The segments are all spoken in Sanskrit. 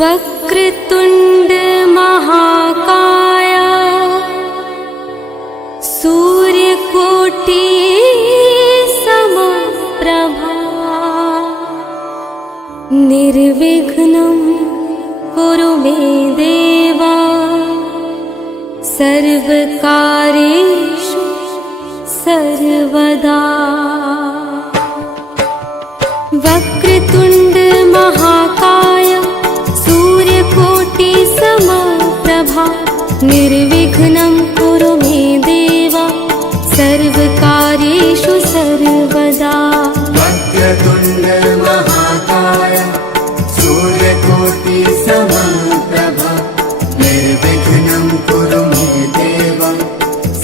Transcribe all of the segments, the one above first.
वक्रतुंड महाकाय सूर्यकोटि समप्रभा निर्विघ्नं कुरु मे देव सर्वकार्येषु सर्वदा। वक्रतुंड महाकाय सूर्यकोटि समप्रभा निर्विघ्नं कुरु मे देव सर्वकार्येषु सर्वदा। वक्रतुंड महाकाय सूर्यकोटि समप्रभा निर्विघ्नं कुरु मे देव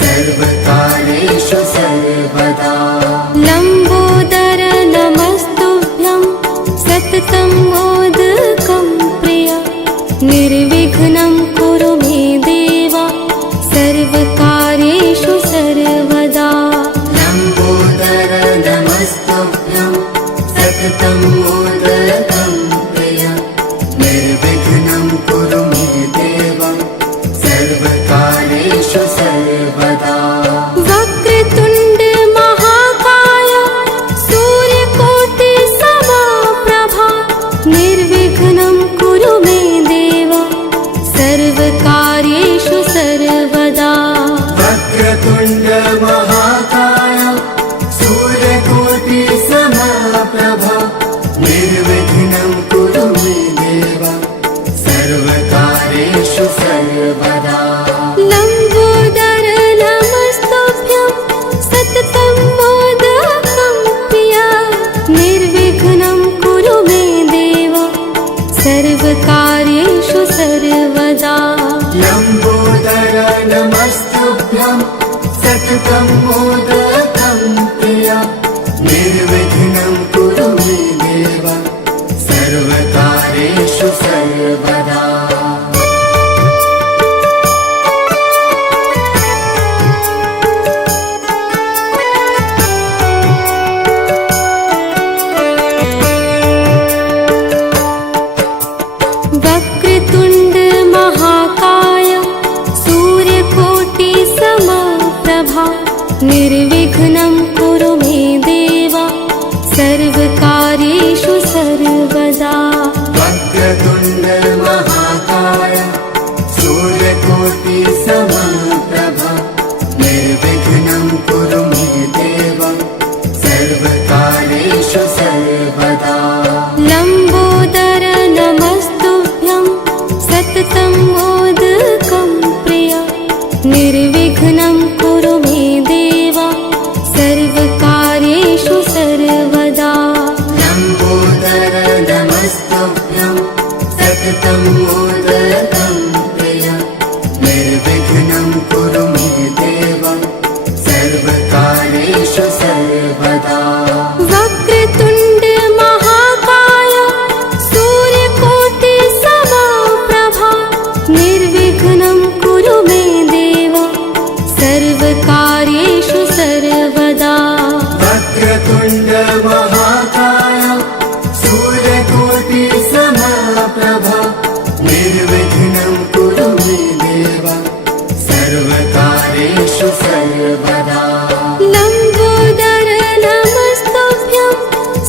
सर्वकार्येषु सर्वदा। लंबोदर नमस्तुभ्यं सततं मोदकं प्रिय निर्विघ्नं कुरु मे देव सर्वकार्येषु सर्वदा। लंबोदर नमस्तुभ्यं सततं मोदकं प्रिय निर्विघ्नं कुरु मे देव सर्वकार्येषु सर्वदा। वक्रतुंड महाकाय सूर्यकोटि समप्रभा निर्विघ्नं कुरु मे देव सर्वकार्येषु सर्वदा। वक्रतुंड महाकाय सूर्यकोटि समप्रभा निर्विघ्नं कुरु मे देव सर्वकार्येषु सर्वदा। लंबोदर नमस्तुभ्यं सततं मोदकं प्रिय निर्विघ्नं कुरु मे देव सर्वकार्येषु सर्वदा। लंबोदर नमस्तुभ्यं सततं मोदकं प्रिय निर्विघ्नं कुरु मे देव सर्वकार्येषु सर्वदा। वक्रतुंड महाकाय सूर्यकोटि समप्रभा निर्विघ्नं कुरु मे देव सर्वकार्येषु सर्वदा। वक्रतुंड महाकाय सूर्यकोटि समप्रभा निर्विघ्नं कुरु मे देव सर्वकार्येषु सर्वदा। लंबोदर नमस्तुभ्यं सततं मोदकं प्रिय निर्विघ्नं कुरु मे देव सर्वकार्येषु सर्वदा। लंबोदर नमस्तुभ्यं सततं मोदकं प्रिय निर्विघ्नं कुरु मे देव सर्वकार्येषु सर्वदा। वक्रतुंड महाकाय सूर्यकोटि समप्रभा निर्विघ्नं कुरु मे देव सर्वकार्येषु सर्वदा। वक्रतुंड महाकाय सूर्यकोटि समप्रभा निर्विघ्नं कुरु मे देव सर्वकार्येषु सर्वदा। लंबोदर नमस्तुभ्यं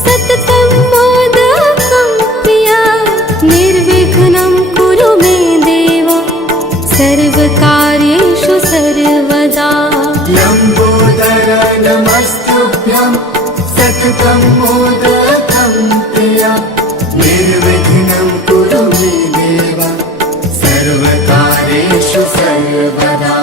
सततं मोदकं प्रिय निर्विघ्नं कुरु मे देव सर्वकार्येषु सर्वदा। लंबोदर नमस्तुभ्यं सततं मोदकं प्रिय निर्विघ्नं कुरु मे देव सर्वकार्येषु सर्वदा।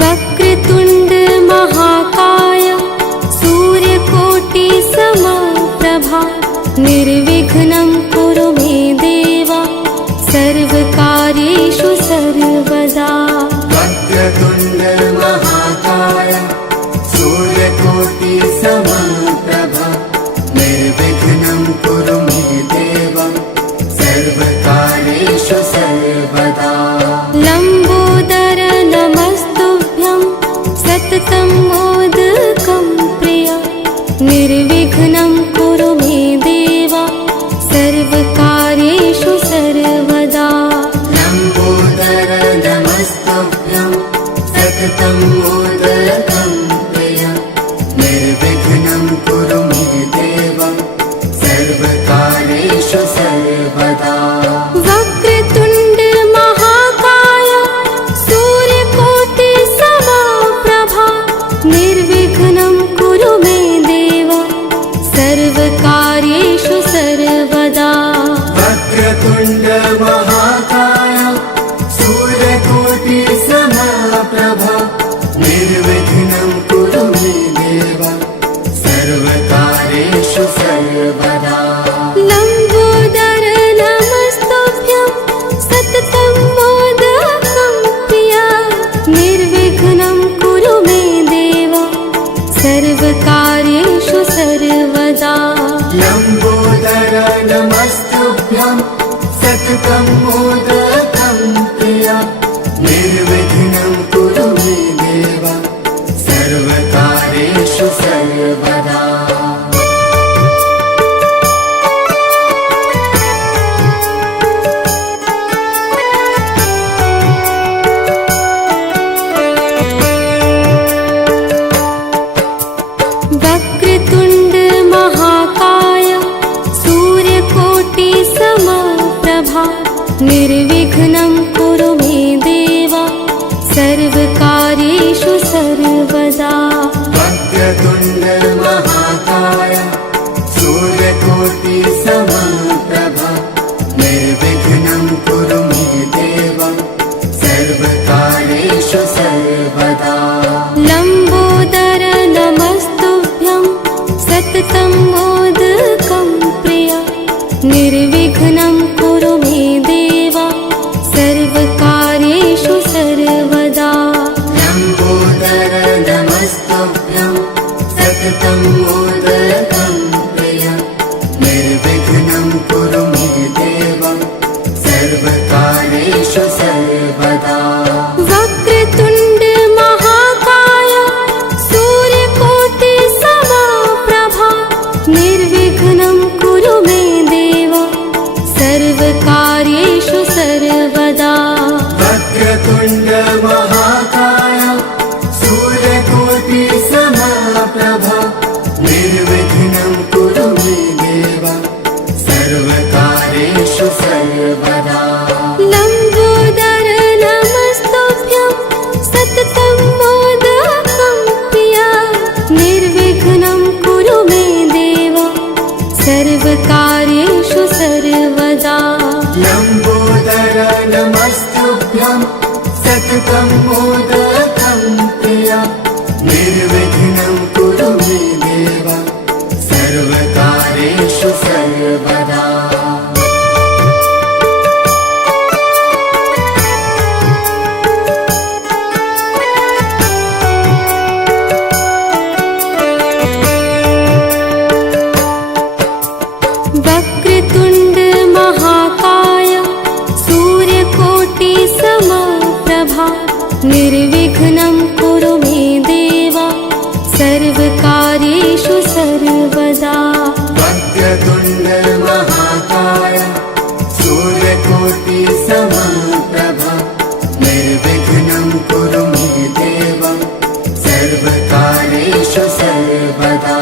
वक्रतुंड महाकाय सूर्यकोटि समप्रभा निर्विघ्नं निर्विघ्नं कुरु मे देव सर्वकार्येषु सर्वदा। वक्रतुण्ड महाकाय सूर्यकोटि समप्रभा निर्विघ्नं कुरु मे देव सर्वकार्येषु सर्वदा। लम्बोदर नमस्तुभ्यं सततं मोदकं प्रिय निर्विघ्नं कुरु मे देव सर्वकार्येषु सर्वदा। लम्बोदर नमस्तुभ्यं सततं मोदकं प्रिय निर्विघ्नं कुरु मे देव सर्वकार्येषु सर्वदा। वक्रतुण्ड महाकाय सूर्यकोटि समप्रभा निर्विघ्नं कुरु मे देव सर्वकार्येषु सर्वदा। वक्रतुण्ड महाकाय सूर्यकोटि समप्रभा निर्विघ्नं कुरु मे देव सर्वकार्येषु सर्वदा। लम्बोदर नमस्तुभ्यं सततं मोदकं प्रिय निर्विघ्नं कुरु मे देव सर्वकार्येषु सर्वदा। लम्बोदर नमस्तुभ्यं सततं मोदकं प्रिय निर्विघ्नं कुरु मे देव सर्वकार्येषु सर्वदा। वक्रतुण्ड महाकाय सूर्यकोटि समप्रभा निर्विघ्नं कुरु मे देव सर्वकार्येषु सर्वदा। वक्रतुण्ड महाकाय सूर्यकोटि समप्रभा निर्विघ्नं कुरु मे देव सर्वकार्येषु सर्वदा।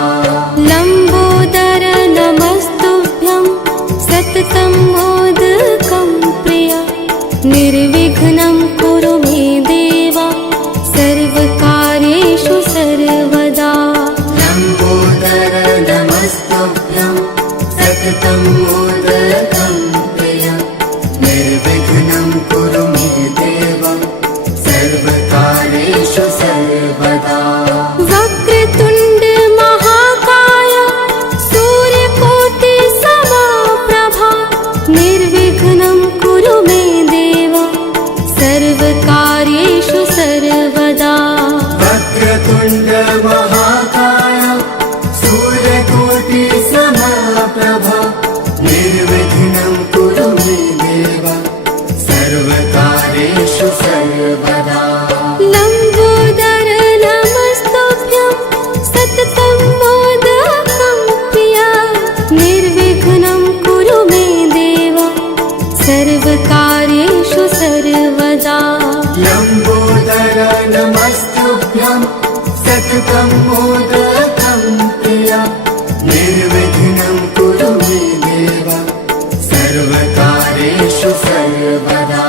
लम्बोदर नमस्तुभ्यं सततं मोदकं प्रिय निर्विघ्नं कुरु मे देव सर्वकार्येषु सर्वदा। लम्बोदर नमस्तुभ्यं सततं मोदकं प्रिय निर्विघ्नं कुरु मे देव सर्वकार्येषु सर्वदा। वक्रतुण्ड महाकाय सूर्यकोटि समप्रभा निर्विघ्नं कुरु मे देव सर्वकार्येषु सर्वदा। वक्रतुण्ड महाकाय सूर्यकोटि समप्रभा निर्विघ्नं कुरु मे देव सर्वकार्येषु सर्वदा। लम्बोदर नमस्तुभ्यं सततं मोदकं प्रिय निर्विघ्नं कुरु मे देव सर्वकार्येषु सर्वदा। लम्बोदर नमस्तुभ्यं सततं मोदकं प्रिय निर्विघ्नं कुरु मे देव सर्वकार्येषु सर्वदा।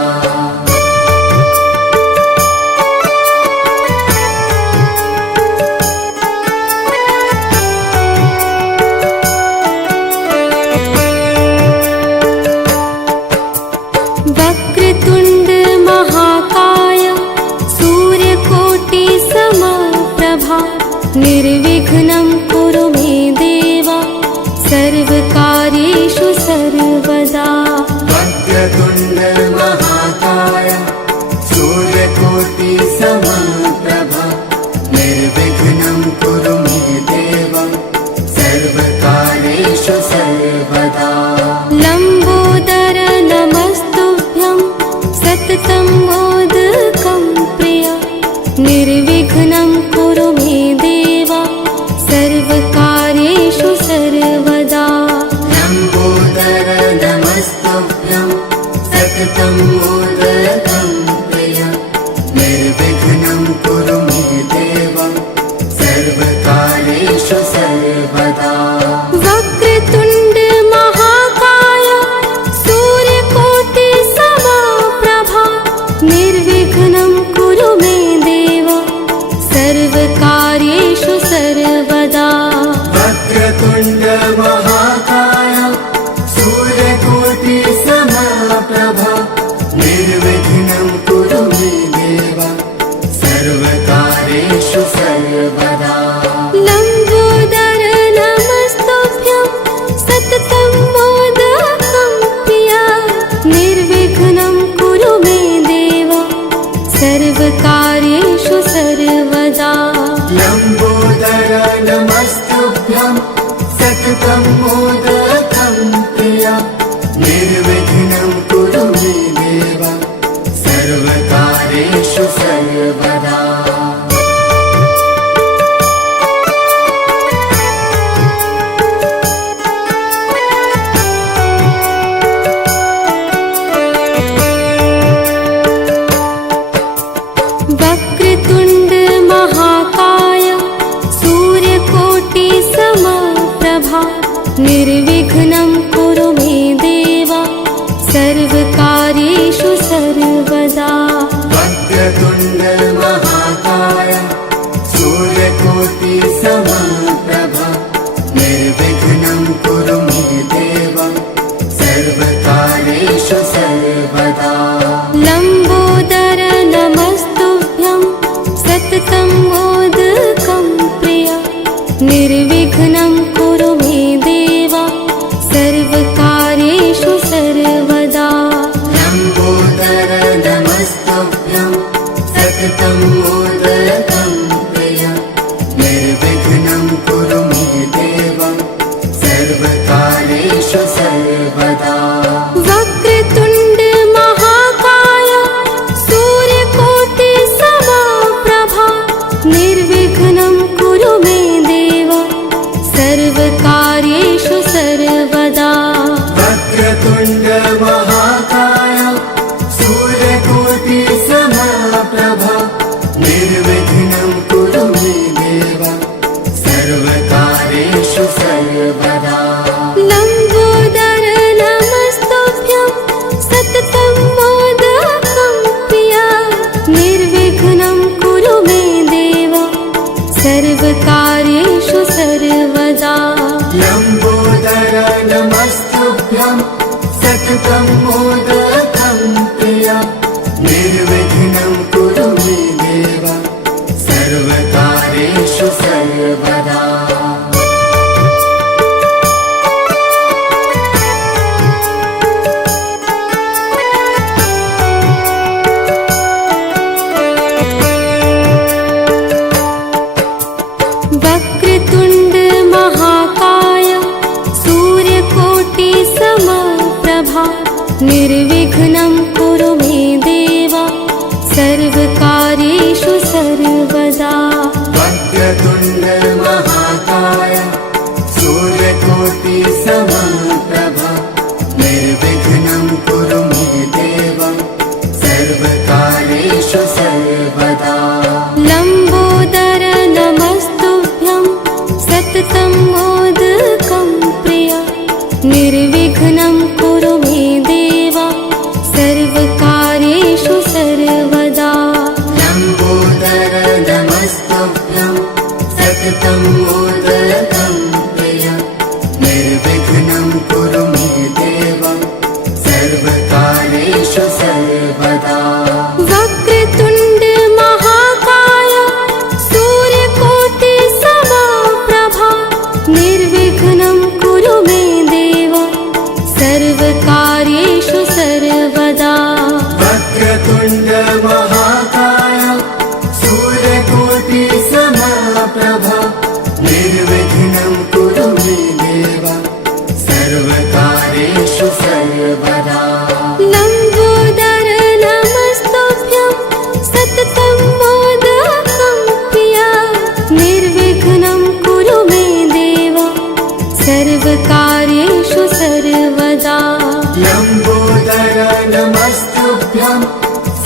वक्रतुण्ड महाकाय सूर्यकोटि समप्रभा निर्विघ्नं कुरु मे देव सर्वकार्येषु सर्वदा। वक्रतुण्ड महाकाय सूर्यकोटि समप्रभा निर्विघ्नं कुरु मे देव सर्वकार्येषु सर्वदा। लम्बोदर नमस्तुभ्यं सततं मोदकं प्रिय निर्विघ्नं कुरु मे देव सर्वकार्येषु सर्वदा। लम्बोदर नमस्तुभ्यं सततं मोदकं प्रिय निर्विघ्नं कुरु मे देव सर्वकार्येषु सर्वदा। वक्रतुण्ड महाकाय सूर्यकोटि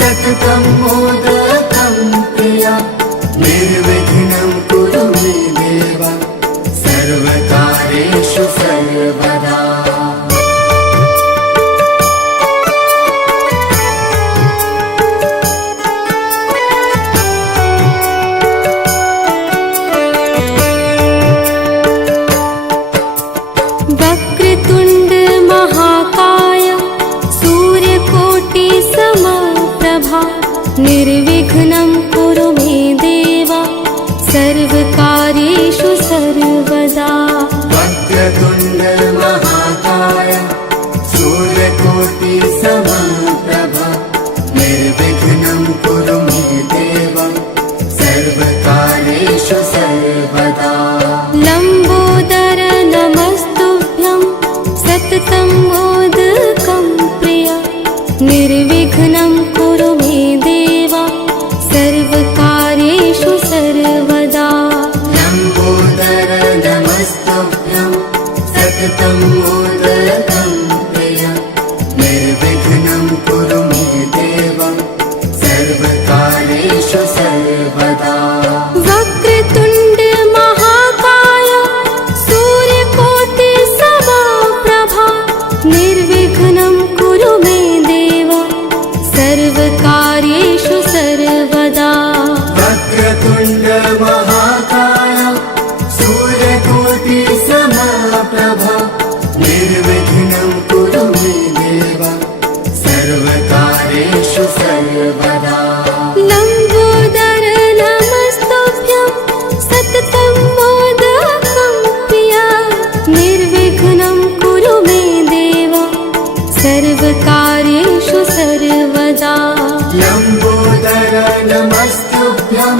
सततं मोदकं प्रिया निर्विघ्नं कुरु मे देव सर्वकार्येषु सर्वदा। वक्रतुण्ड महाकाय सूर्यकोटि समप्रभा निर्विघ्नं कुरु मे देव सर्वकार्येषु सर्वदा। वक्रतुण्ड महाकाय सूर्यकोटि समप्रभा निर्विघ्नं कुरु मे देव सर्वकार्येषु सर्वदा। लम्बोदर नमस्तुभ्यं सततं मोदकं प्रिया निर्विघ्नं कुरु मे देव सर्वकार्येषु सर्वदा। लम्बोदर नमस्तुभ्यं सततं मोदकं प्रिया निर्विघ्नं कुरु मे देव सर्वकार्येषु सर्वदा। वक्रतुण्ड महाकाय सूर्यकोटि समप्रभा निर्विघ्नं कुरु मे देव सर्वकार्येषु सर्वदा। वक्रतुण्ड महाकाय सूर्यकोटि समप्रभा निर्विघ्नं कुरु मे देव सर्वकार्येषु सर्वदा। लम्बोदर नमस्तुभ्यं सततं मोदकं प्रिया निर्विघ्नं कुरु मे देव सर्वकार्येषु सर्वदा। लम्बोदर नमस्तुभ्यं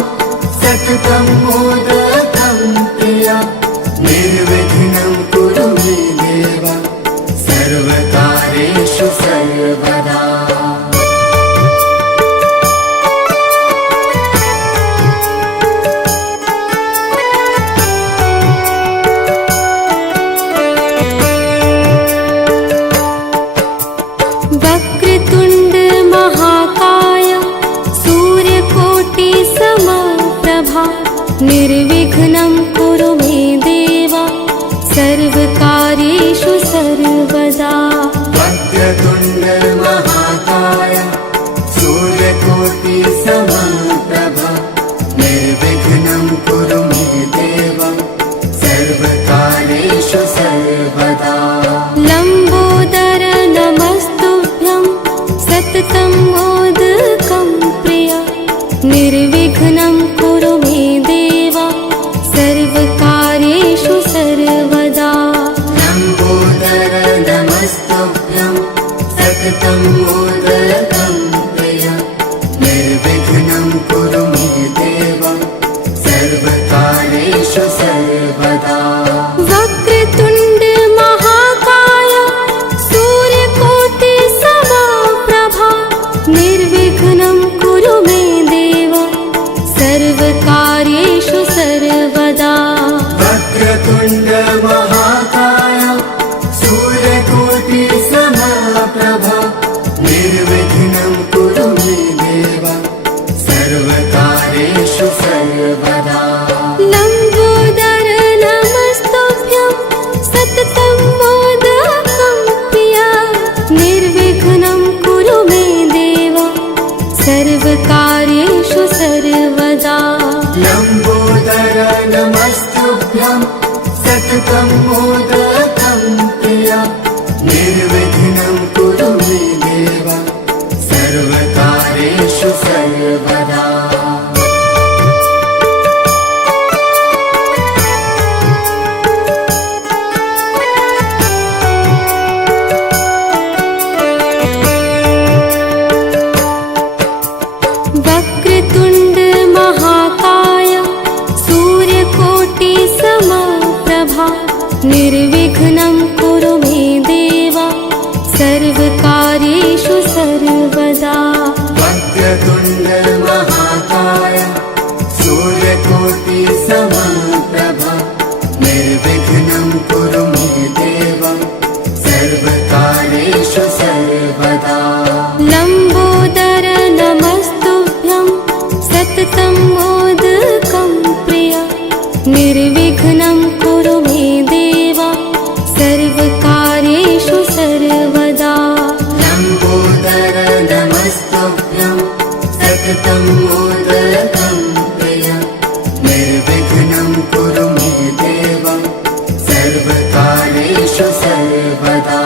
सततं मोदकं प्रिया निर्विघ्नं कुरु मे देव सर्वकार्येषु सर्वदा। वक्रतुण्ड महाकाय सूर्यकोटि समप्रभा निर्विघ्नं कुरु मे देव सर्वकार्येषु सर्वदा। वक्रतुण्ड महाकाय सूर्यकोटि समप्रभा निर्विघ्नं कुरु मे देव सर्वकार्येषु सर्वदा। लम्बोदर नमस्तुभ्यं सततं मोदकं प्रिया निर्विघ्नं कुरु मे देव सर्वकार्येषु सर्वदा। लम्बोदर नमस्तुभ्यं सततं मोदकं प्रिया निर्विघ्नं कुरु मे देव सर्वकार्येषु सर्वदा। वक्रतुण्ड महाकाय सूर्यकोटि समप्रभा निर्विघ्नं कुरु मे देव सर्वकार्येषु सर्वदा। वक्रतुण्ड महाकाय सूर्यकोटि समप्रभा निर्विघ्नं कुरु मे देव सर्वकार्येषु सर्वदा। लम्बोदर नमस्तुभ्यं सततं मोदकं प्रिया निर्विघ्नं कुरु मे देव सर्वकार्येषु सर्वदा। लम्बोदर नमस्तुभ्यं सततं मोदकं प्रिया निर्विघ्नं कुरु मे देव सर्वकार्येषु सर्वदा। वक्रतुण्ड महाकाय सूर्यकोटि समप्रभा निर्विघ्नं कुरु मे देव सर्वकार्येषु सर्वदा। वक्रतुण्ड महाकाय सूर्यकोटि समप्रभा निर्विघ्नं कुरु मे देव सर्वकार्येषु सर्वदा। लम्बोदर नमस्तुभ्यं सततं मोदकं प्रिय निर्विघ्नं कुरु मे देव सर्वकार्येषु सर्वदा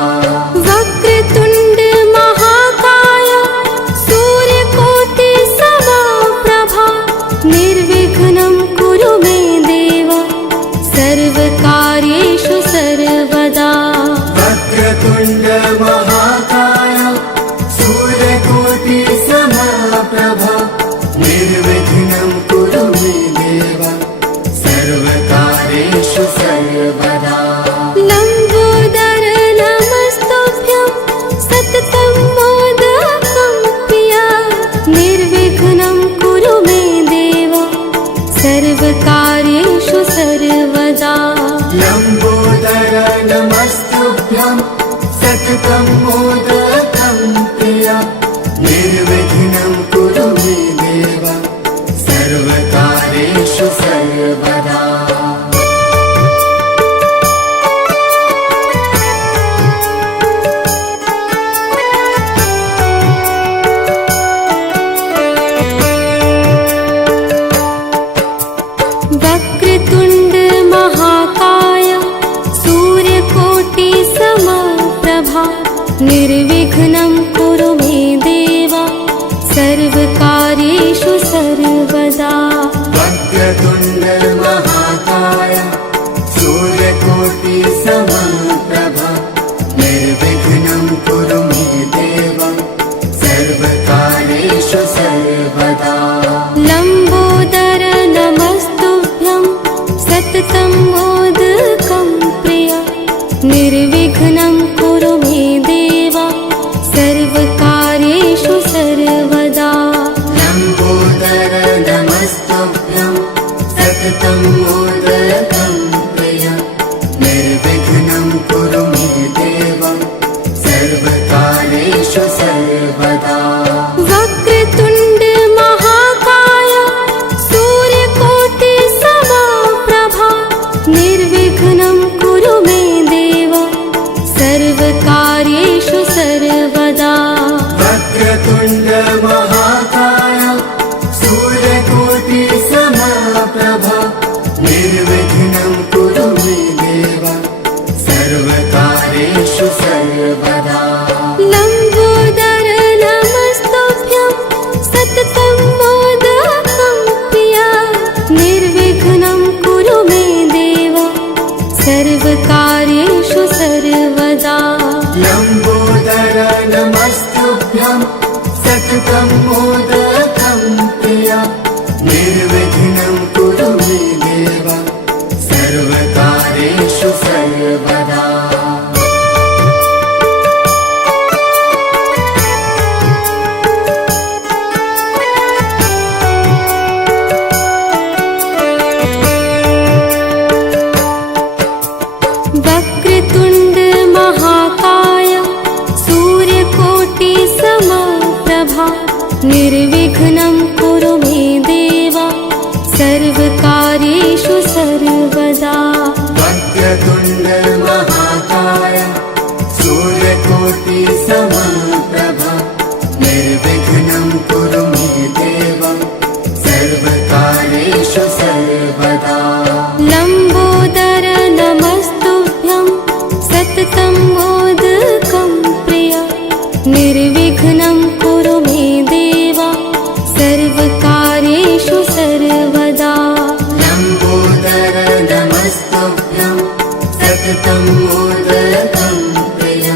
वक्रतुण्ड महाकाय सूर्यकोटि समप्रभा निर्विघ्नं कुरु मे देव सर्वकार्येषु सर्वदा वक्रतुण्ड महाकाय सूर्यकोटि समप्रभा निर्विघ्नं कुरु मे देव सर्वकार्येषु सर्वदा लम्बोदर नमस्तुभ्यं सततं मोदकं प्रिय निर्विघ्नं कुरु मे देव सर्वकार्येषु सर्वदा लम्बोदर नमस्तुभ्यं सततं मोदकं प्रिय निर्विघ्नं कुरु मे देव सर्वकार्येषु सर्वदा वक्रतुण्ड महाकाय सूर्यकोटि समप्रभा निर्विघ्नं कुरु मे देव सर्वकार्येषु सर्वदा वक्रतुण्ड महाकाय सूर्यकोटि समप्रभा निर्विघ्नं कुरु मे देव सर्वकार्येषु सर्वदा लम्बोदर नमस्तुभ्यं सततं मोदकं प्रिय निर्विघ्नं कुरु मे देव सर्वकार्येषु सर्वदा लम्बोदर नमस्तुभ्यं सततं मोदकं प्रिय निर्विघ्नं कुरु मे देव सर्वकार्येषु सर्वदा वक्रतुण्ड महाकाय सूर्यकोटि समप्रभा निर्विघ्नं कुरु मे देव सर्वकार्येषु सर्वदा वक्रतुण्ड महाकाय सूर्यकोटि समप्रभा निर्विघ्नं कुरु मे देव सर्वकार्येषु सर्वदा लम्बोदर नमस्तुभ्यं सततं मोदकं प्रिय निर्विघ्नं कुरु मे देव सर्वकार्येषु सर्वदा लम्बोदर नमस्तुभ्यं सततं मोदकं प्रिय निर्विघ्नं कुरु मे देव सर्वकार्येषु सर्वदा वक्रतुण्ड महाकाय सूर्यकोटि समप्रभा निर्विघ्नं कुरु मे देव सर्वकार्येषु सर्वदा वक्रतुण्ड महाकाय सूर्यकोटि समप्रभा निर्विघ्नं कुरु मे देव सर्वकार्येषु सर्वदा लम्बोदर नमस्तुभ्यं सततं मोदकं प्रिय निर्विघ्नं कुरु मे देव सर्वकार्येषु सर्वदा लम्बोदर नमस्तुभ्यं सततं मोदकं प्रिय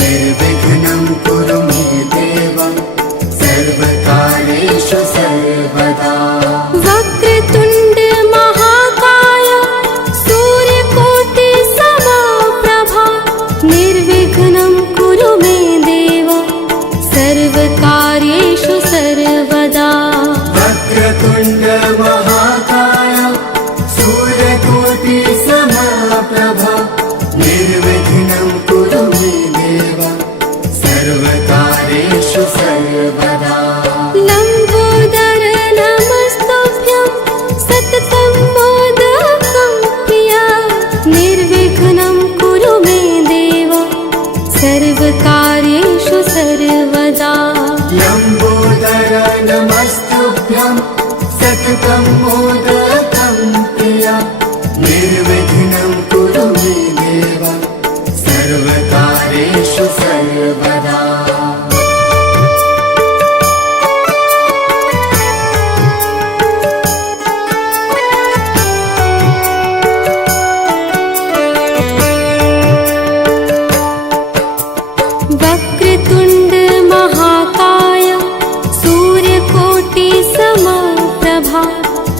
निर्विघ्नं कुरु मे देव सर्वकार्येषु सर्वदा वक्रतुण्ड महाकाय सूर्यकोटि समप्रभा निर्विघ्नं कुरु मे देव सर्वकार्येषु सर्वदा वक्रतुण्ड महाकाय सूर्यकोटि समप्रभा निर्विघ्नं कुरु मे देव सर्वकार्येषु सर्वदा लम्बोदर नमस्तुभ्यं सततं मोदकं प्रिय निर्विघ्नं कुरु मे देव सर्वकार्येषु सर्वदा लम्बोदर नमस्तुभ्यं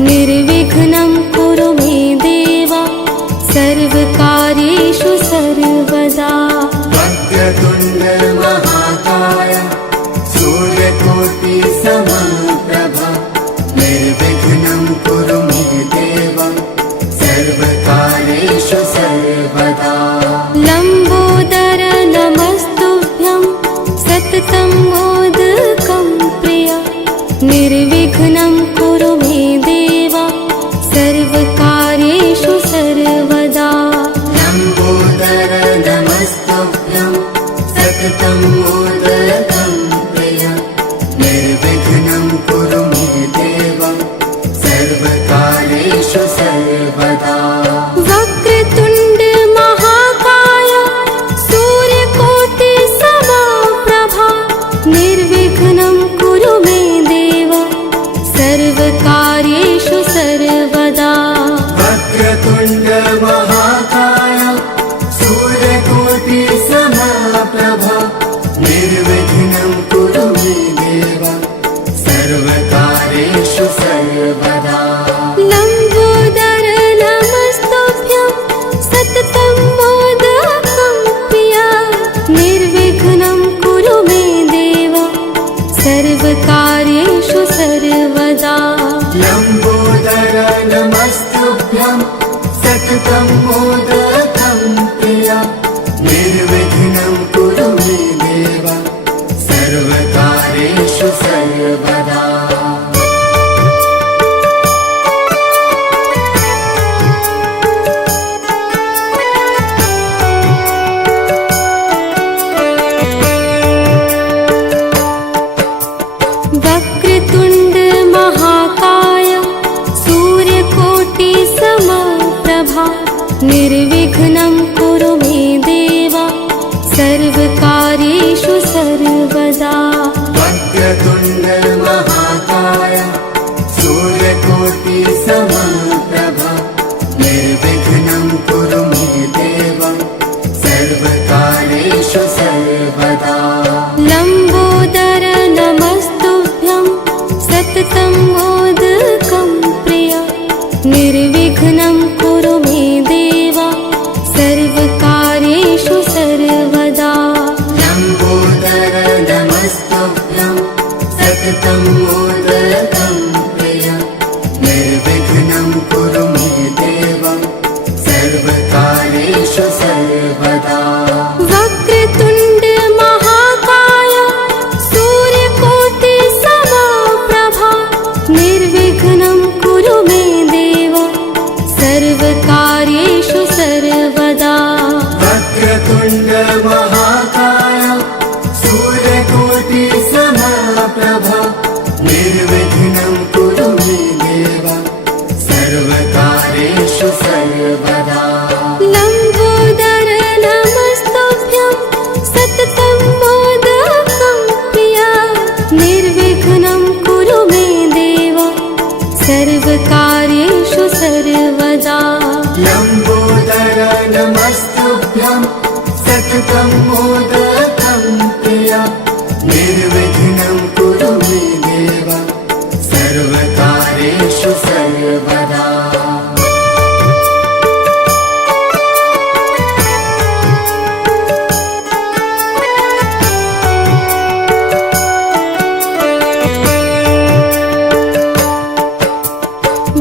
निर्विघ्नं कुरु मे देव सर्वकार्येषु सर्वदा। वक्रतुण्ड महाकाय सूर्यकोटि समप्रभा निर्विघ्नं कुरु मे देव सर्वकार्येषु सर्वदा। लम्बोदर नमस्तुभ्यं सततं मोदकं प्रिय निर्विघ्नं कुरु मे देव सर्वकार्येषु सर्वदा। लम्बोदर नमस्तुभ्यं सततं मोदकं प्रिय निर्विघ्नं कुरु मे देव सर्वकार्येषु सर्वदा। वक्रतुण्ड महाकाय सूर्यकोटि समप्रभा निर्विघ्नं कुरु मे देव सर्वकार्येषु सर्वदा। वक्रतुण्ड महाकाय सूर्यकोटि समप्रभा निर्विघ्नं कुरु मे देव सर्वकार्येषु सर्वदा। लम्बोदर नमस्तुभ्यं सततं मोदकं प्रिय निर्विघ्नं कुरु मे देव सर्वकार्येषु सर्वदा। लम्बोदर नमस्तुभ्यं सततं मोदकं प्रिय निर्विघ्नं कुरु मे देव सर्वकार्येषु सर्वदा। वक्रतुण्ड महाकाय सूर्यकोटि समप्रभा निर्विघ्नं कुरु मे देव सर्वकार्येषु सर्वदा। वक्रतुण्ड महाकाय सूर्यकोटि समप्रभा निर्विघ्नं कुरु मे देव सर्वकार्येषु सर्वदा। लम्बोदर नमस्तुभ्यं सततं मोदकं प्रिय निर्विघ्नं कुरु मे देव सर्वकार्येषु सर्वदा। लम्बोदर नमस्तुभ्यं सततं मोदकं प्रिय निर्विघ्नं कुरु मे देव सर्वकार्येषु सर्वदा। वक्रतुण्ड महाकाय सूर्यकोटि समप्रभा निर्विघ्नं कुरु मे देव सर्वकार्येषु सर्वदा। वक्रतुण्ड महाकाय सूर्यकोटि समप्रभा निर्विघ्नं कुरु मे देव सर्वकार्येषु सर्वदा। लम्बोदर नमस्तुभ्यं सततं मोदकं प्रिय निर्विघ्नं कुरु मे देव सर्वकार्येषु सर्वदा। लम्बोदर नमस्तुभ्यं सततं मोदकं प्रिय निर्विघ्नं कुरु मे देव सर्वकार्येषु सर्वदा।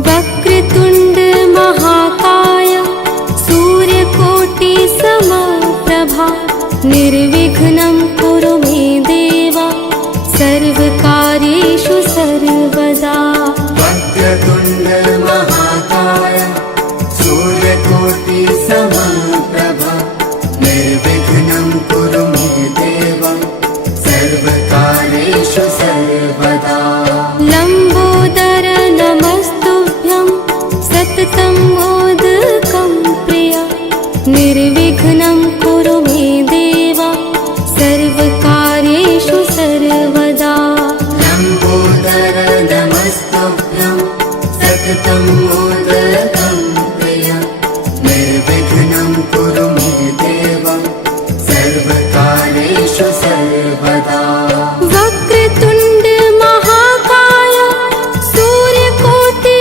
वक्रतुण्ड महाकाय सूर्यकोटि समप्रभा निर्विघ्नं कुरु मे देव सर्वकार्येषु सर्वदा। वक्रतुण्ड महाकाय सूर्यकोटि समप्रभा निर्विघ्नं कुरु मे देव सर्वकार्येषु सर्वदा। लम्बोदर नमस्तुभ्यं सततं मोदकं प्रिय निर्विघ्नं कुरु मे देव सर्वकार्येषु सर्वदा। लम्बोदर नमस्तुभ्यं सततं मोदकं प्रिय निर्विघ्नं कुरु मे देव सर्वकार्येषु सर्वदा। वक्रतुण्ड महाकाय सूर्यकोटि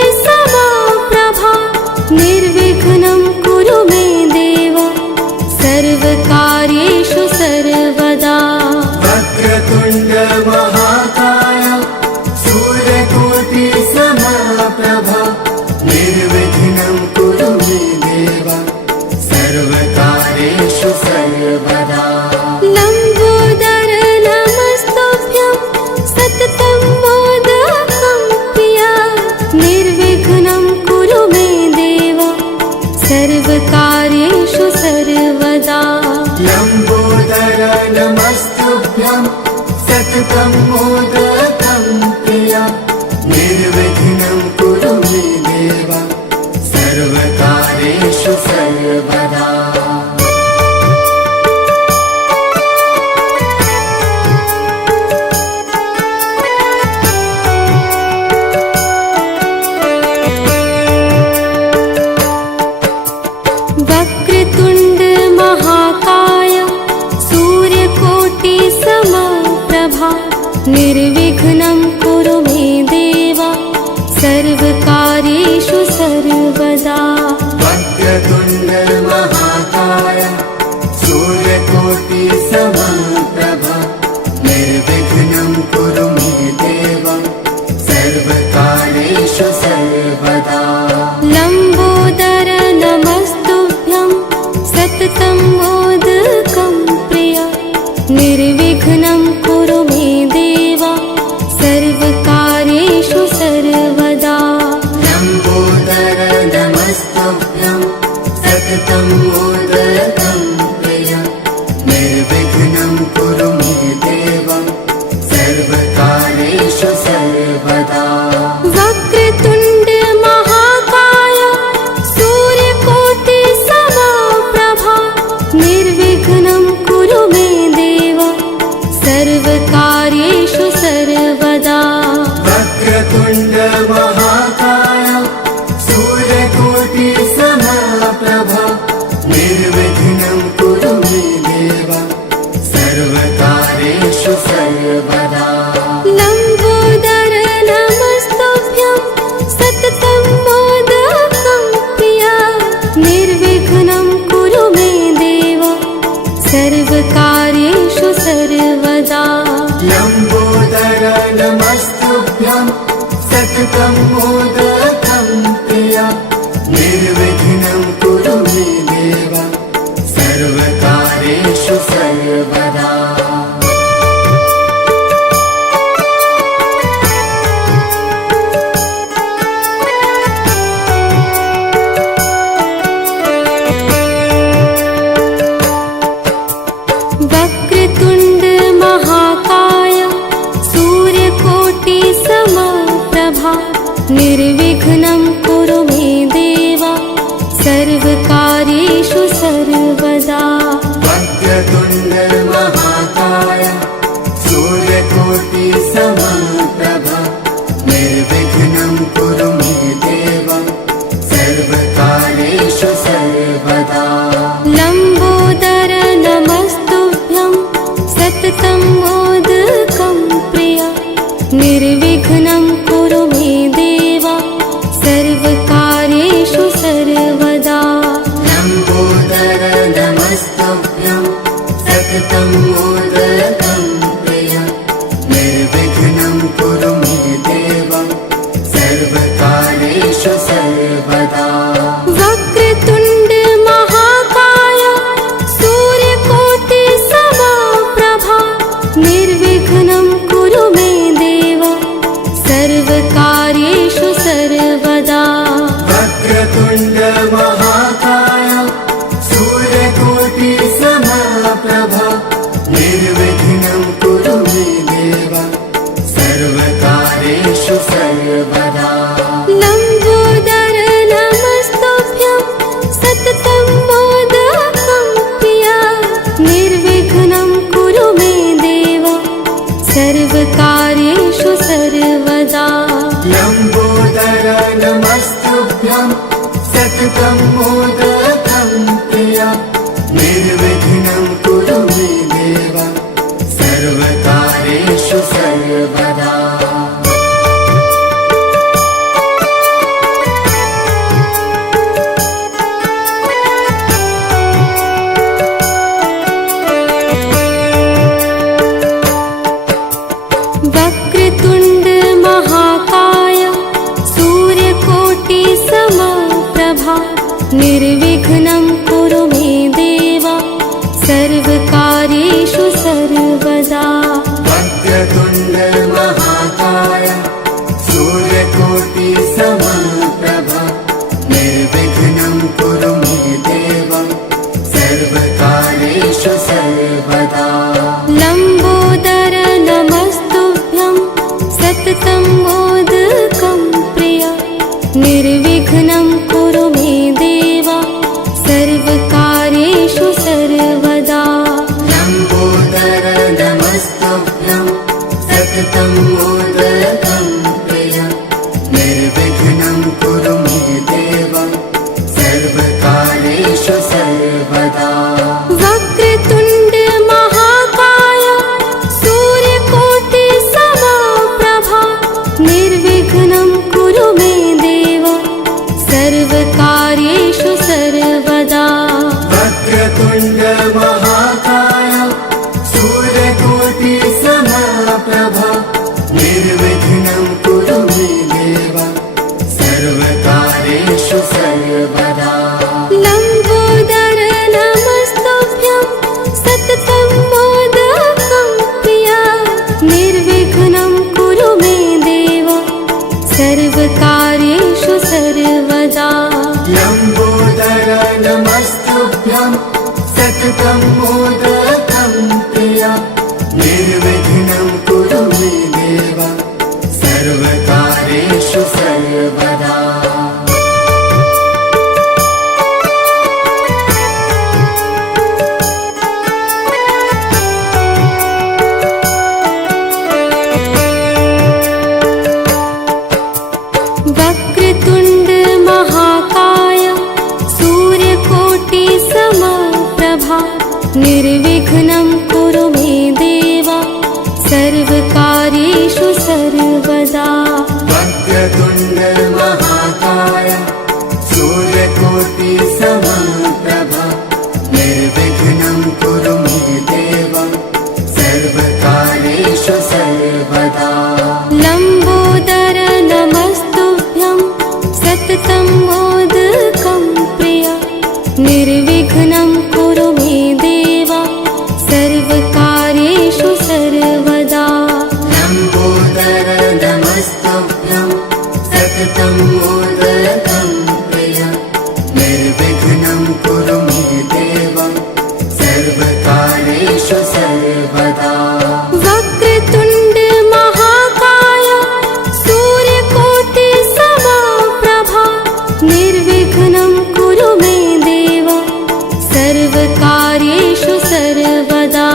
निर्विघ्नं कुरु मे देव सर्वकार्येषु सर्वदा। वक्रतुण्ड महाकाय सूर्यकोटि समप्रभा निर्विघ्नं कुरु मे देव सर्वकार्येषु सर्वदा। लम्बोदर नमस्तुभ्यं सततं मोदकं प्रिय निर्विघ्नं कुरु मे देव सर्वकार्येषु सर्वदा। लम्बोदर नमस्तुभ्यं सततं मोदकं प्रिय निर्विघ्नं कुरु मे देव सर्वकार्येषु सर्वदा। वक्रतुण्ड महाकाय सूर्यकोटि समप्रभा निर्विघ्नं कुरु मे देव सर्वकार्येषु सर्वदा। वक्रतुण्ड महाकाय सूर्यकोटि समप्रभा निर्विघ्नं कुरु मे देव सर्वकार्येषु सर्वदा। लम्बोदर नमस्तुभ्यं सततं मोदकं प्रिय निर्विघ्नं कुरु मे देव सर्वकार्येषु सर्वदा। लम्बोदर नमस्तुभ्यं सततं मोदकं प्रिय निर्विघ्नं कुरु मे देव सर्वकार्येषु सर्वदा। वक्रतुण्ड महाकाय सूर्यकोटि समप्रभा निर्विघ्नं कुरु मे देव सर्वकार्येषु सर्वदा। वक्रतुण्ड महाकाय सूर्यकोटि समप्रभा निर्विघ्नं कुरु मे देव सर्वकार्येषु सर्वदा। लम्बोदर नमस्तुभ्यं सततं मोदकं प्रिय निर्विघ्नं कुरु मे देव सर्वकार्येषु सर्वदा। लम्बोदर नमस्तुभ्यं सततं मोदकं प्रिय निर्विघ्नं कुरु मे देव सर्वकार्येषु सर्वदा। वक्रतुण्ड महाकाय सूर्यकोटि समप्रभा निर्विघ्नं कुरु मे देव सर्वकार्येषु सर्वदा। वक्रतुण्ड महाकाय सूर्यकोटि समप्रभा निर्विघ्नं कुरु मे देव सर्वकार्येषु सर्वदा। लम्बोदर नमस्तुभ्यं सततं मोदकं प्रिय निर्विघ्नं कुरु मे देव सर्वकार्येषु सर्वदा। लम्बोदर नमस्तुभ्यं सततं मोदकं प्रिय निर्विघ्नं कुरु मे देव सर्वकार्येषु सर्वदा। वक्रतुण्ड महाकाय सूर्यकोटि समप्रभा निर्विघ्नं कुरु मे देव सर्वकार्येषु सर्वदा। वक्रतुण्ड महाकाय सूर्यकोटि समप्रभा निर्विघ्नं कुरु मे देव सर्वकार्येषु सर्वदा। लम्बोदर नमस्तुभ्यं सततं मोदकं प्रिय निर्विघ्नं कुरु मे देव सर्वकार्येषु सर्वदा। लम्बोदर नमस्तुभ्यं सततं मोदकं प्रिय निर्विघ्नं कुरु मे देव सर्वकार्येषु सर्वदा। वक्रतुण्ड महाकाय सूर्यकोटि निर्विघ्नं कुरु मे देव सर्वकार्येषु सर्वदा। वक्रतुण्ड महाकाय सूर्यकोटि समप्रभा निर्विघ्नं कुरु मे देव सर्वकार्येषु सर्वदा। लम्बोदर नमस्तुभ्यं सततं मोदकं प्रिया निर्विघ्नं कुरु मे देव सर्वकार्येषु सर्वदा। लम्बोदर नमस्तुभ्यं सततं मोदकं प्रिया निर्विघ्नं कुरु मे देव सर्वकार्येषु सर्वदा। वक्रतुण्ड महाकाय सूर्यकोटि समप्रभा निर्विघ्नं कुरु मे देव सर्वकार्येषु सर्वदा।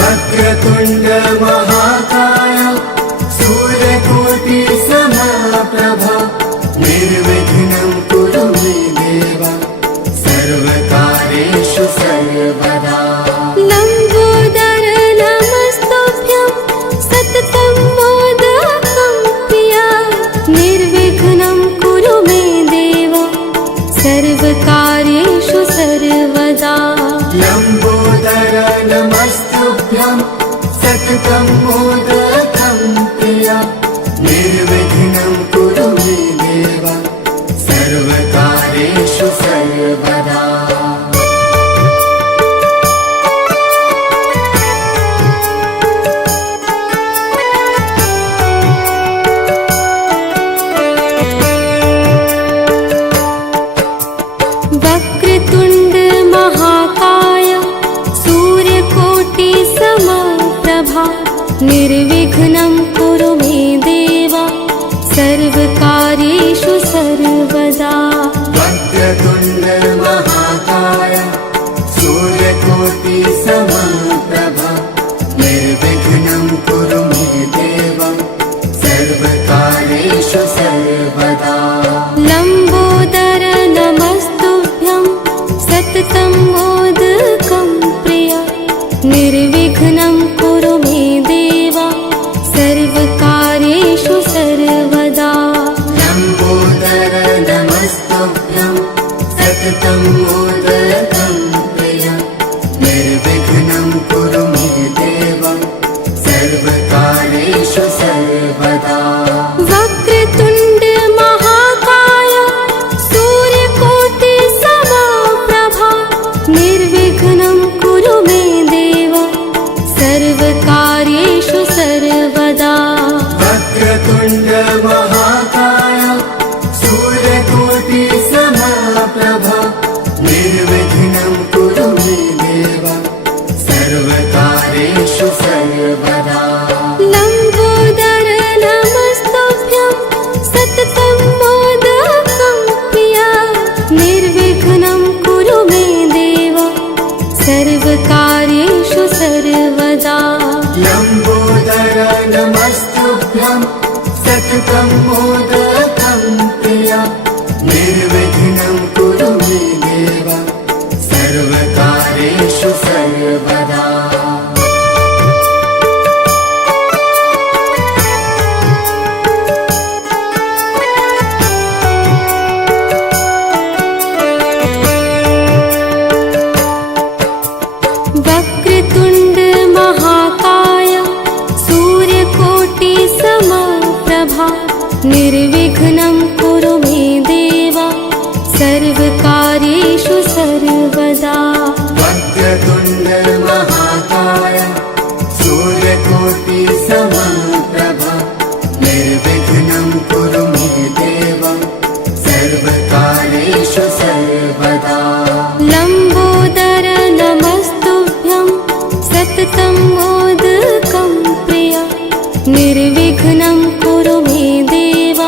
वक्रतुण्ड महाकाय सूर्यकोटि समप्रभा निर्विघ्नं कुरु मे देव सर्वकार्येषु सर्वदा। लम्बोदर नमस्तुभ्यं सततं मोदकं प्रिया निर्विघ्नं कुरु मे देव सर्वकार्येषु सर्वदा। लम्बोदर नमस्तुभ्यं सततं मोदकं प्रिया निर्विघ्नं कुरु मे देव सर्वकार्येषु सर्वदा। वक्रतुण्ड महाकाय सूर्यकोटि समप्रभा निर्विघ्नं कुरु मे देव सर्वकार्येषु सर्वदा। वक्रतुण्ड महाकाय सूर्यकोटि समप्रभा निर्विघ्नं कुरु मे देव सर्वकार्येषु सर्वदा। लम्बोदर नमस्तुभ्यं सततं मोदकं प्रिया निर्विघ्नं कुरु मे देव सर्वकार्येषु सर्वदा। लम्बोदर नमस्तुभ्यं सततं मोदकं प्रिया निर्विघ्नं कुरु मे देव सर्वकार्येषु सर्वदा। वक्रतुण्ड महाकाय सूर्यकोटि समप्रभा निर्विघ्नं कुरु मे देव सर्वकार्येषु सर्वदा। वक्रतुण्ड महाकाय सूर्यकोटि समप्रभा निर्विघ्नं कुरु मे देव सर्वकार्येषु सर्वदा। लम्बोदर नमस्तुभ्यं सततं मोदकं प्रिया निर्विघ्नं कुरु मे देव सर्वकार्येषु सर्वदा। लम्बोदर नमस्तुभ्यं सततं मोदकं प्रिया निर्विघ्नं कुरु मे देव सर्वकार्येषु सर्वदा। वक्रतुण्ड महाकाय सूर्यकोटि समप्रभा निर्विघ्नं कुरु मे देव सर्वकार्येषु सर्वदा। वक्रतुण्ड महाकाय सूर्यकोटि समप्रभा निर्विघ्नं कुरु मे देव सर्वकार्येषु सर्वदा। लम्बोदर नमस्तुभ्यं सततं मोदकं प्रिया निर्विघ्नं कुरु मे देव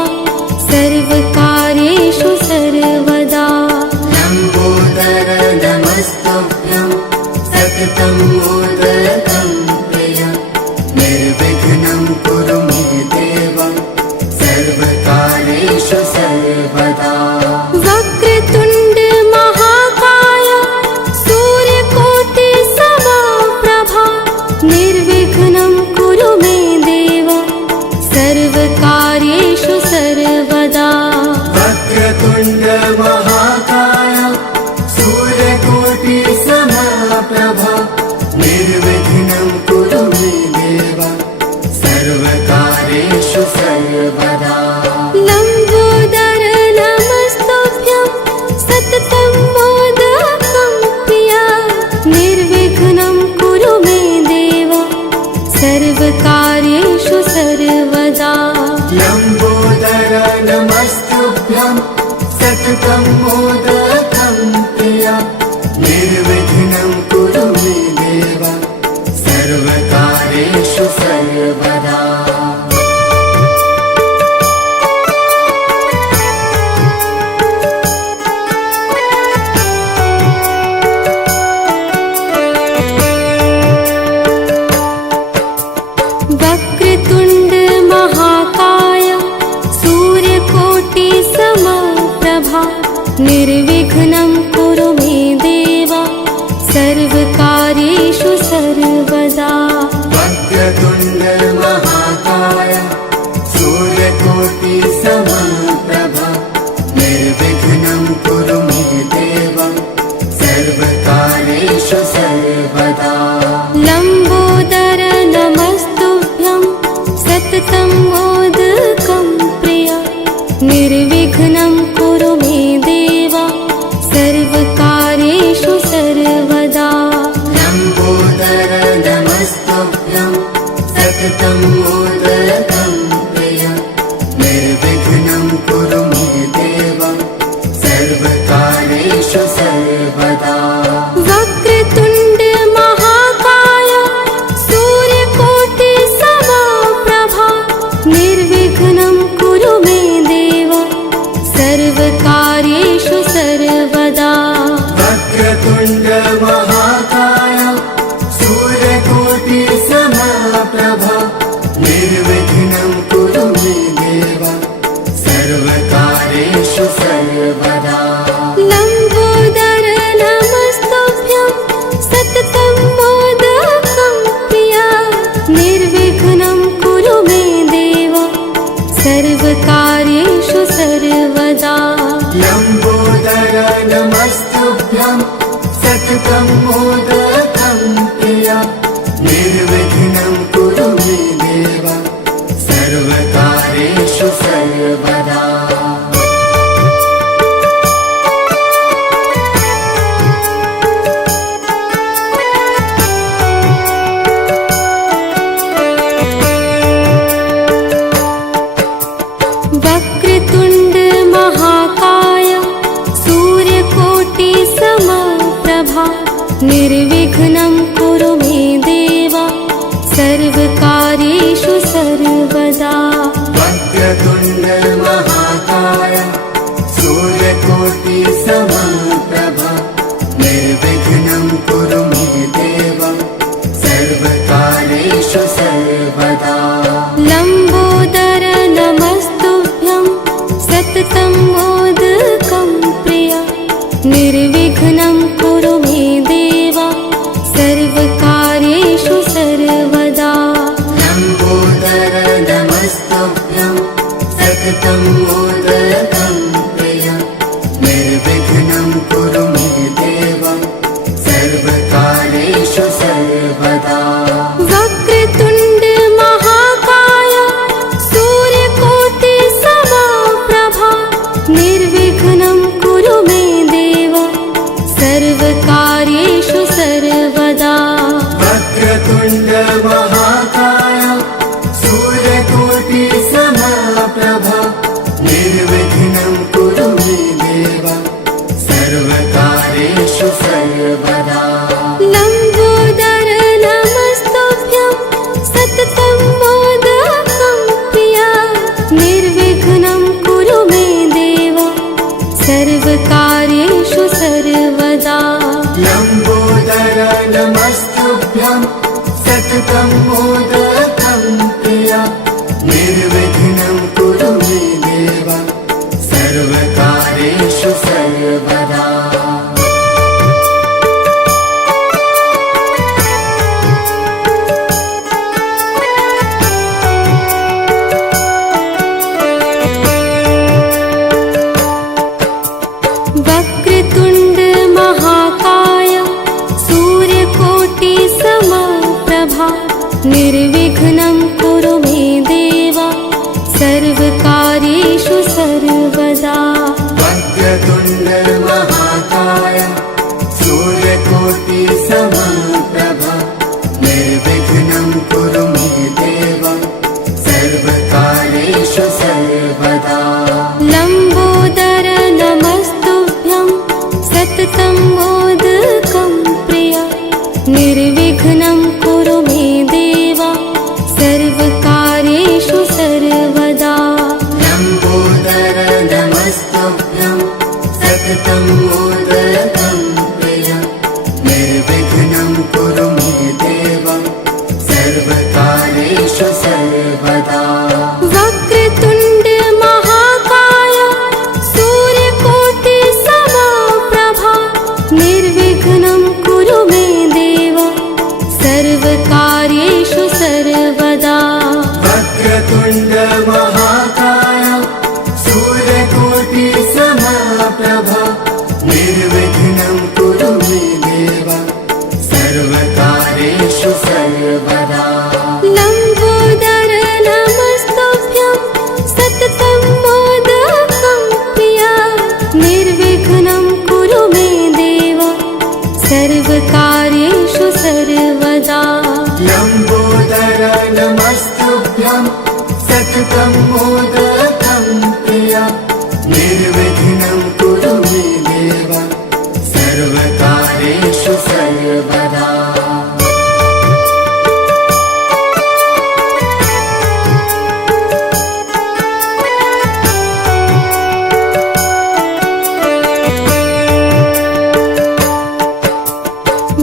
सर्वकार्येषु सर्वदा। लम्बोदर नमस्तुभ्यं सततं मोदकं प्रिया निर्विघ्नं कुरु मे देव सर्वकार्येषु सर्वदा। वक्रतुण्ड महाकाय सूर्यकोटि निर्विघ्नं कुरु मे देव सर्वकार्येषु सर्वदा। वक्रतुण्ड महाकाय सूर्यकोटि समप्रभा निर्विघ्नं कुरु मे देव सर्वकार्येषु सर्वदा। लम्बोदर नमस्तुभ्यं सततं मोदकं प्रिया निर्विघ्नं कुरु मे देव सर्वकार्येषु सर्वदा। लम्बोदर नमस्तुभ्यं सततं मोदकं प्रिया निर्विघ्नं कुरु मे देव सर्वकार्येषु सर्वदा। वक्रतुण्ड महाकाय सूर्यकोटि समप्रभा निर्विघ्नं कुरु मे देव सर्वकार्येषु सर्वदा। वक्रतुण्ड महाकाय सूर्यकोटि समप्रभा निर्विघ्नं कुरु मे देव सर्वकार्येषु सर्वदा। लम्बोदर नमस्तुभ्यं सततं मोदकं प्रिया निर्विघ्नं कुरु मे देव सर्वकार्येषु सर्वदा। लम्बोदर नमस्तुभ्यं सततं मोदकं प्रिया निर्विघ्नं कुरु मे देव सर्वकार्येषु सर्वदा। वक्रतुण्ड महाकाय सूर्यकोटि समप्रभा निर्विघ्नं कुरु मे देव सर्वकार्येषु सर्वदा। वक्रतुण्ड महाकाय सूर्यकोटि समप्रभा निर्विघ्नं कुरु मे देव सर्वकार्येषु सर्वदा। लम्बोदर नमस्तुभ्यं सततं मोदकं प्रिया निर्विघ्नं कुरु मे देव सर्वकार्येषु सर्वदा। लम्बोदर नमस्तुभ्यं सततं मोदकं प्रिया निर्विघ्नं कुरु मे देव सर्वकार्येषु सर्वदा। वक्रतुण्ड महाकाय सूर्यकोटि समप्रभा निर्विघ्नं कुरु मे देव सर्वकार्येषु सर्वदा। वक्रतुण्ड महाकाय सूर्यकोटि समप्रभा निर्विघ्नं कुरु मे देव सर्वकार्येषु सर्वदा। लम्बोदर नमस्तुभ्यं सततं मोदकं प्रिया निर्विघ्नं कुरु मे देव सर्वकार्येषु सर्वदा। लम्बोदर नमस्तुभ्यं सततं मोदकं प्रिया निर्विघ्नं कुरु मे देव सर्वकार्येषु सर्वदा। वक्रतुण्ड महाकाय सूर्यकोटि समप्रभा निर्विघ्नं कुरु मे देव सर्वकार्येषु सर्वदा। वक्रतुण्ड महाकाय सूर्यकोटि समप्रभा निर्विघ्नं कुरु मे देव सर्वकार्येषु सर्वदा। लम्बोदर नमस्तुभ्यं सततं मोदकं प्रिया निर्विघ्नं कुरु मे देव सर्वकार्येषु सर्वदा। लम्बोदर नमस्तुभ्यं सततं मोदकं प्रिया निर्विघ्नं कुरु मे देव सर्वकार्येषु सर्वदा। वक्रतुण्ड मोदकं प्रिया निर्विघ्नं कुरु मे देव सर्वकार्येषु सर्वदा।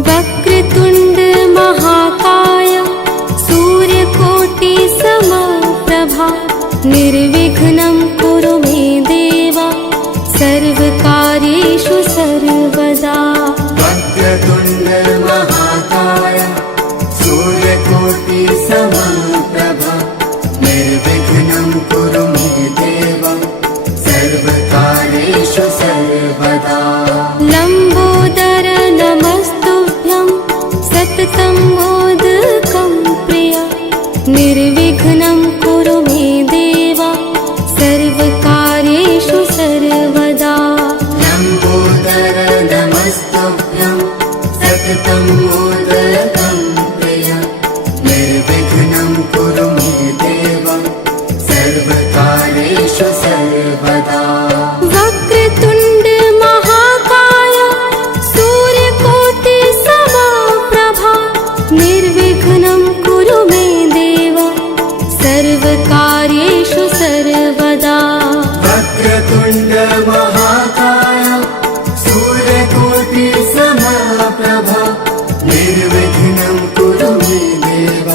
वक्रतुण्ड महाकाय सूर्यकोटि समप्रभा निर्विघ्नं कुरु मे देव सर्वकार्येषु सर्वदा। वक्रतुण्ड महाकाय सूर्यकोटि समप्रभा निर्विघ्नं कुरु मे देव सर्वकार्येषु सर्वदा। लम्बोदर नमस्तुभ्यं सततं मोदकं प्रिया निर्विघ्नं कुरु मे देव सर्वकार्येषु सर्वदा। लम्बोदर नमस्तुभ्यं सततं मोदकं प्रिया निर्विघ्नं कुरु मे देव सर्वकार्येषु सर्वदा। वक्रतुण्ड महाकाय सूर्यकोटि समप्रभा निर्विघ्नं कुरु मे देव सर्वकार्येषु सर्वदा। वक्रतुण्ड महाकाय सूर्यकोटि समप्रभा निर्विघ्नं कुरु मे देव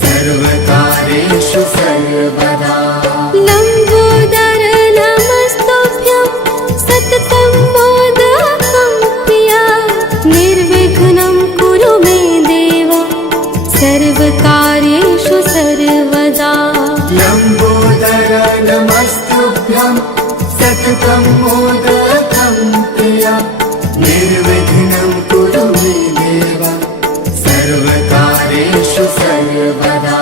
सर्वकार्येषु सर्वदा। लम्बोदर नमस्तुभ्यं सततं मोदकं प्रिया निर्विघ्नं कुरु मे देव सर्वकार्येषु सर्वदा। लम्बोदर नमस्तुभ्यं सततं मोदकं प्रिया निर्विघ्नं कुरु मे देव सर्वकार्येषु सर्वदा।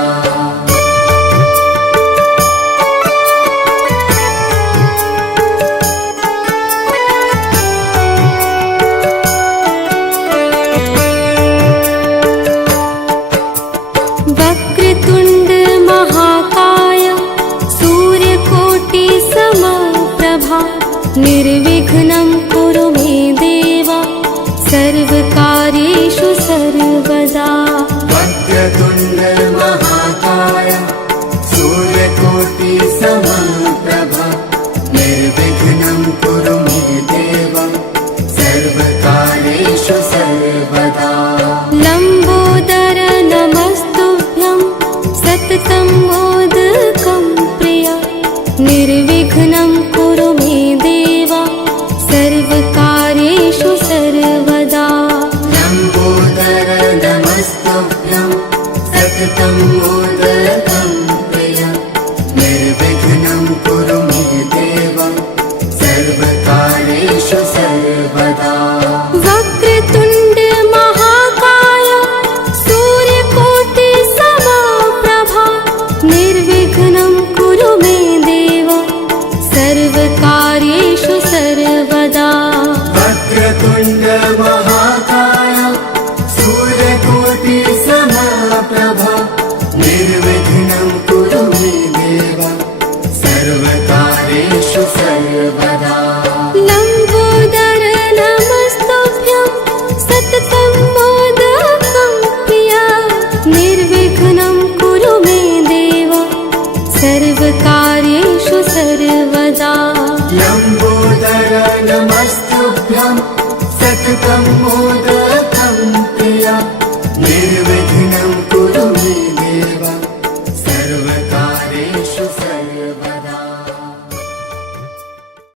वक्रतुण्ड महाकाय सूर्यकोटि समप्रभा निर्विघ्नं कुरु मे देव सर्वकार्येषु सर्वदा। वक्रतुण्ड महाकाय सूर्यकोटि समप्रभा निर्विघ्नं कुरु मे देव सर्वकार्येषु सर्वदा। लम्बोदर नमस्तुभ्यं सततं मोदकं प्रिया निर्विघ्नं कुरु मे देव सर्वकार्येषु सर्वदा। लम्बोदर नमस्तुभ्यं सततं मोदकं प्रिया निर्विघ्नं कुरु मे देव सर्वकार्येषु सर्वदा। वक्रतुण्ड महाकाय सूर्यकोटि समप्रभा निर्विघ्नं कुरु मे देव सर्वकार्येषु सर्वदा। वक्रतुण्ड महाकाय सूर्यकोटि समप्रभा निर्विघ्नं कुरु मे देव सर्वकार्येषु सर्वदा। लम्बोदर नमस्तुभ्यं सततं मोदकं प्रिया निर्विघ्नं कुरु मे देव सर्वकार्येषु सर्वदा। लम्बोदर नमस्तुभ्यं सततं मोदकं